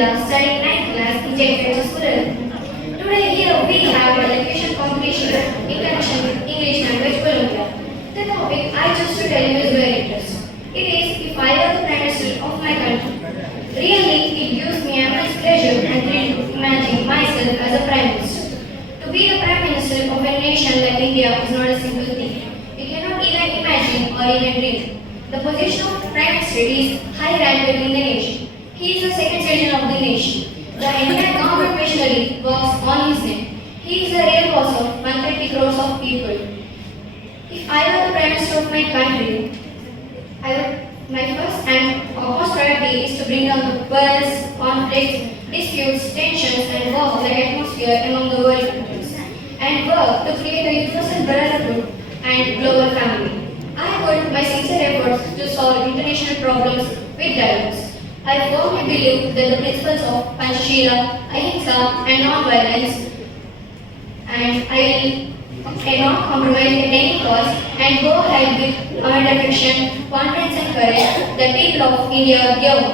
Sheila, studying 9th class in JFH School. Today here we have an education competition in connection with English language Olympiad. The topic I choose to tell you is very interesting. It is if I were the Prime Minister of my country. Really, it gives me immense pleasure and thrill to imagine myself as a Prime Minister. To be the Prime Minister of a nation like India is not a simple thing. You cannot even imagine or even dream. The position of Prime Minister is high ranked in the nation. He is the second citizen of the nation. The entire government machinery works on his name. He is the real boss of 130 crores of people. If I were the Prime Minister of my country, my first and foremost priority is to bring down the quarrels, conflicts, disputes, tensions, and work the atmosphere among the world countries, and work to create a universal brotherhood and global family. I put my sincere efforts to solve international problems with dialogues. I firmly believe that the principles of Panchashila, Ahimsa, and non-violence, and I will not compromise at any cost and go ahead with our affection, confidence, and courage the people of India give.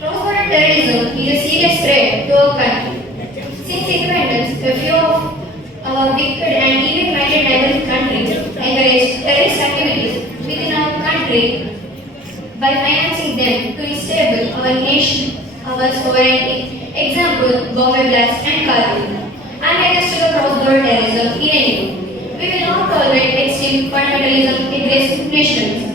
Cross-border terrorism is a serious threat to our country. Since independence, a few of our wicked and evil-minded neighboring countries encourage terrorist activities within our country by financing them to enslave our nation, our sovereignty. Example, Bombay Blast and Khartoum. I am against the cross-border terrorism in any way. We will not tolerate extreme fundamentalism against nationalism.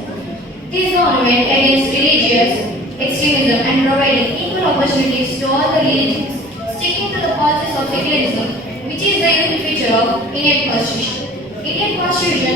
This government against religious extremism and providing equal opportunities to all the religions, sticking to the policies of secularism, which is the unique feature of Indian Constitution. Indian Constitution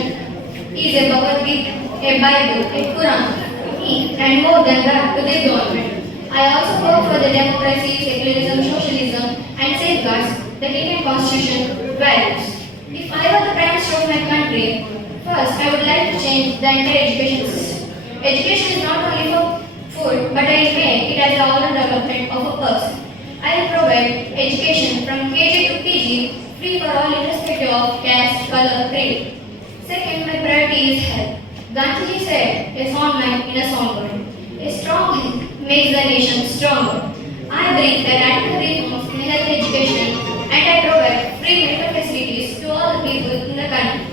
is a Bhagavad Gita, a Bible, a Quran, and more than that to this government. I also work for the democracy, secularism, socialism, and safeguards that Indian Constitution values. If I were the Prime Minister of my country, first I would like to change the entire education system. Education is not only for food, but I will make it as the all-round development of a person. I will provide education from KG to PG free for all irrespective of caste, color, creed. Second, my priority is health. Gandhiji said, a sound mind in a sound body. A strong health makes the nation stronger. I bring the radical reforms in health education and I provide free medical facilities to all the people in the country.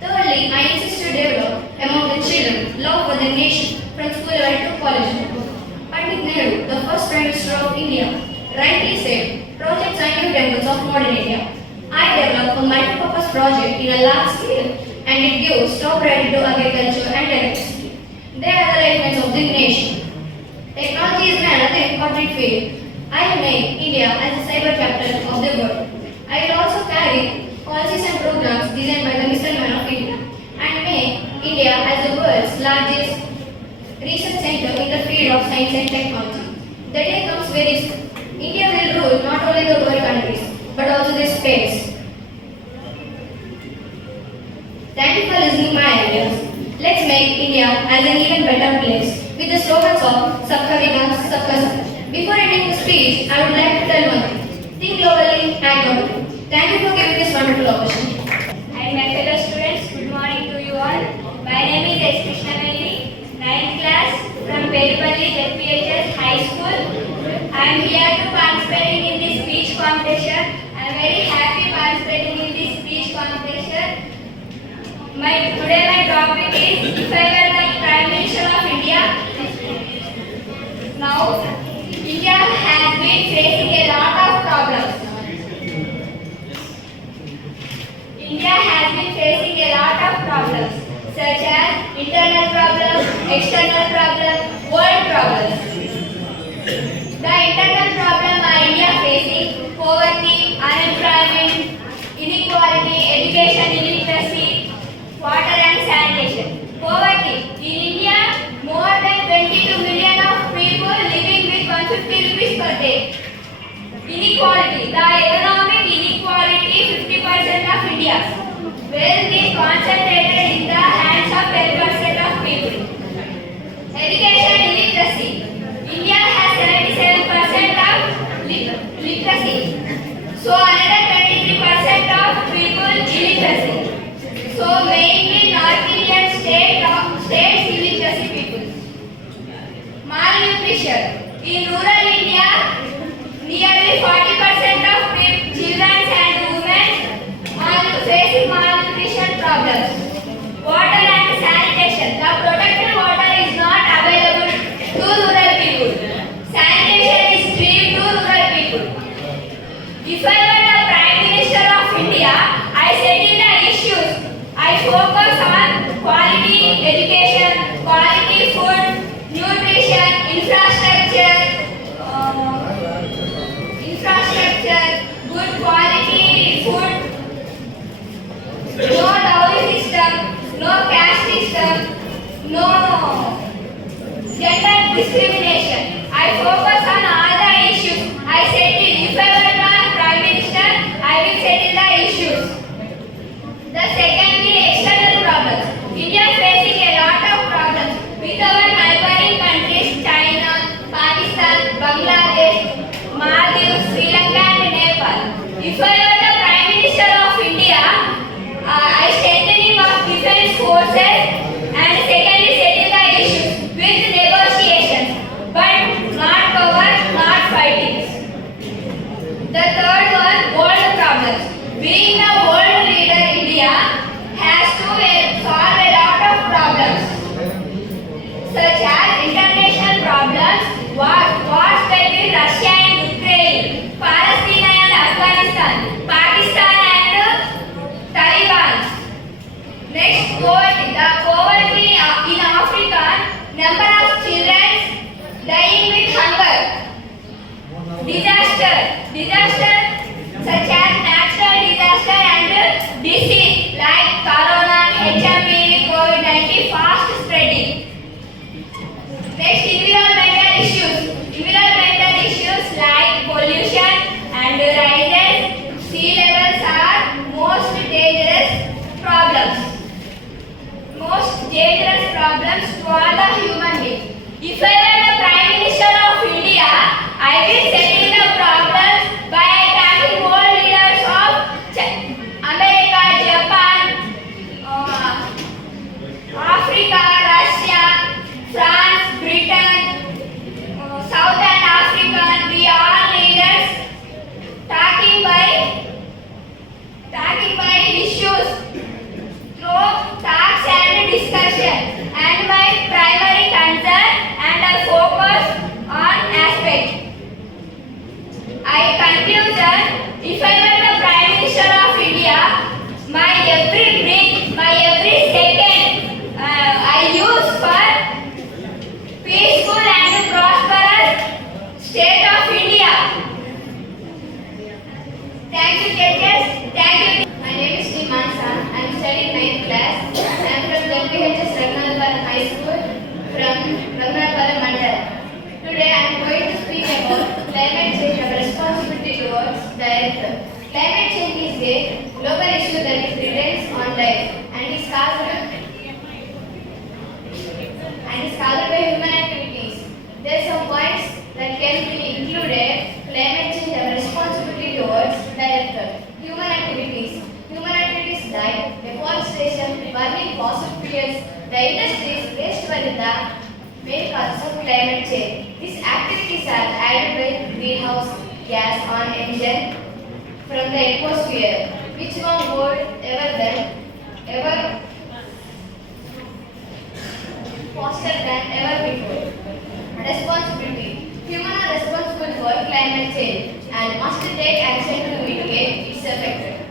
Thirdly, I insist to develop among the children love for the nation from school level to college level. Pandit Nehru, the first Prime Minister of India, rightly said, projects are new temples of modern India. I develop a multi-purpose project in a large scale and it gives top priority to agriculture and electricity. They are the lifelines of the nation. Technology is another important field. I will make India as the cyber capital of the world. I will also carry policies and programs designed by the Missile Man of India and make India as the world's largest research center in the field of science and technology. The day comes very soon. India will rule not only the world countries but also the space. Thank you for listening my ideas. Let's make India as an even better place with the slogans of Sabka Vikas, Sabka Saath. Before ending the speech, I would like to tell one thing. Think globally, act globally. Thank you for giving this wonderful opportunity. And my fellow students, good morning to you all. My name is S. Krishnavelli, 9th class from Peripalli ZPHS High School. I am here to participating in this speech competition. I am very happy participating in this speech competition. Today my topic is if I were the Prime Minister of India. Now, India has been facing a lot of problems. India has been facing a lot of problems such as internal problems, external problems, world problems. The internal problem are India facing poverty, unemployment, inequality, education illiteracy, water and sanitation. Poverty. In India, more than 22 million of people living with 150 rupees per day. Inequality. The economic inequality 50% of India. Wealth is concentrated in the hands of 10% of people. Education illiteracy. India has 77% of literacy. So another 23% of people illiteracy. So mainly North Indian states illiteracy people. Malnutrition. In rural India, India, nearly 40% of children and women are facing malnutrition problems. Water and sanitation. The protected water is not available to rural people. Sanitation is free to rural people. If I were the Prime Minister of India, I settle the issues. I focus on quality education, quality food, nutrition, good quality food, no dowry system, no caste system, no gender discrimination. I focus on all the issues. I settle. If I were the Prime Minister, I will settle the issues. The secondly, external problems. India is facing a lot of problems with our neighboring countries, China, Pakistan, Bangladesh, Maldives, Sri Lanka and Nepal. If I were the Prime Minister of India, I strengthening of defense forces and secondly settle the issues with negotiations, but not power, not fighting. The third one, world problems. Being the world leader, India has to solve a lot of problems, such as international problems, wars between Russia and Ukraine, Palestine and Afghanistan, Pakistan and Taliban. Next, the poverty in Africa, number of children dying with hunger, disaster such as natural disaster and disease like corona, HIV, COVID-19 fast spreading. Next, environmental issues like pollution and rises, sea levels are most dangerous problems to all the human beings. If I were the Prime Minister of India, I will settle the problems by attacking world leaders of America, Japan, Africa, Russia, France, Britain, Southern Africa. We all leaders talking by issues through talks and discussion. And my primary concern and I focus on aspect. I conclusion, if I were the Prime Minister of India, my every breath, my every second I use for peaceful and prosperous state of India. Thank you, judges. Thank you. My name is Sri Mansa. I am studying 9th class. I am from WHS Raghunathparam High School from Raghunathparam Mandal. Today I am going to speak about climate change and responsibility towards the earth. Climate change is a global issue that is threatens on life and is caused by human activities. There are some points that can be included. Climate change and responsibility towards the earth. Human activities like deforestation, burning fossil fuels, the industries waste were the main causes of climate change. These activities are added by greenhouse gas on emission from the atmosphere, which one would ever faster than ever before. Responsibility. Humans are responsible for climate change and must take action to mitigate its effect.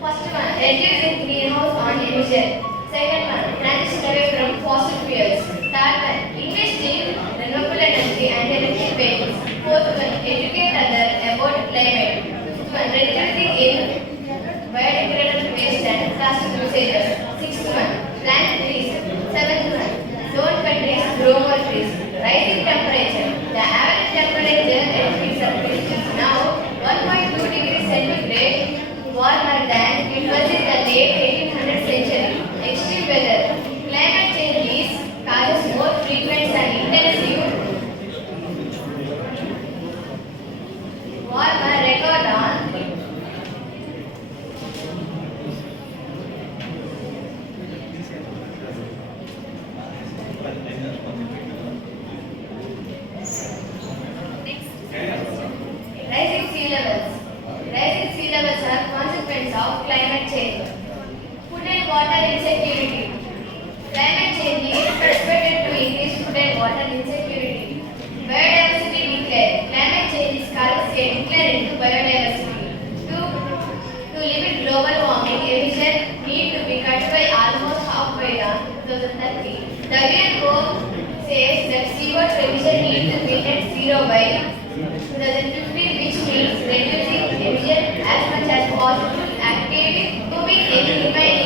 First one, reducing greenhouse on emission. Second one, transition away from fossil fuels. Third one, invest in renewable energy and electric vehicles. Fourth one, educate others about climate. Fifth one, reducing in biodegradable waste and plastic usages. Sixth one, plant trees. Seventh one, don't cut trees, grow more trees. Rising temperature. The average temperature is now 1.2 degrees centigrade warmer than it was in the late 1800th century. Extreme weather. Climate change causes more frequent and intensive warmer record on Next. Hope says that CO2 emission needs to be at zero by 2050, which means reducing emission as much as possible, actively removing any remaining